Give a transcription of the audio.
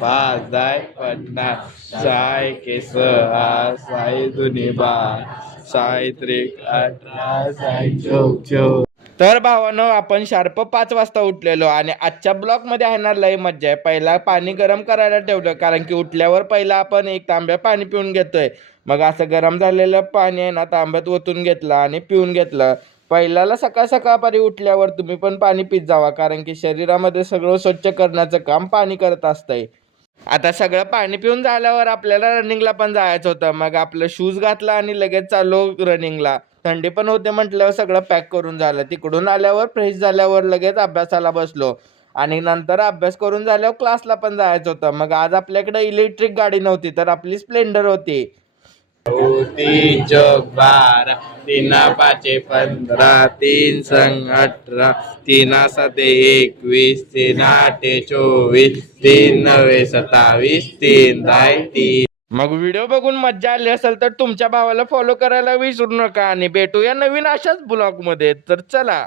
पाच दाय पन्नास साय केस साई दुनी बार साई त्रिक 18 साई चौक चौक. तर भावानो आपण शार्प 5 वाजता उठलेलो आणि आजच्या ब्लॉक मध्ये आहे ना लय मज्जा आहे. पहिला पाणी गरम करायला ठेवलं कारण की उठल्यावर पहिला आपण एक तांब्या पाणी पिऊन घेतोय. मग असं गरम झालेलं पाणी आहे ना तांब्यात ओतून घेतलं आणि पिऊन घेतलं. पहिल्याला सकाळ सकाळपारी उठल्यावर तुम्ही पण पाणी पित जावा कारण की शरीरामध्ये सगळं स्वच्छ करण्याचं काम पाणी करत असतंय. आता सगळं पाणी पिऊन झाल्यावर आपल्याला रनिंगला पण जायचं होतं. मग आपलं शूज घातला आणि लगेच चाललो रनिंगला. थंडी पण होते म्हटल्यावर सगळं पॅक करून झालं. तिकडून आल्यावर फ्रेश झाल्यावर लगेच अभ्यासाला बसलो आणि नंतर अभ्यास करून झाल्यावर क्लासला पण जायचं होतं. मग आज आपल्याकडे इलेक्ट्रिक गाडी नव्हती तर आपली स्प्लेंडर होती. 3 चौक 12 3 पाचे 15 3 संग 18 3 साते 21 3 आठे 24 3 नवे 27 3 दाय 3. मग व्हिडिओ बघून मज्जा आली असेल तर तुमच्या भावाला फॉलो करायला विसरू नका आणि भेटूया नवीन अशाच ब्लॉग मध्ये. तर चला.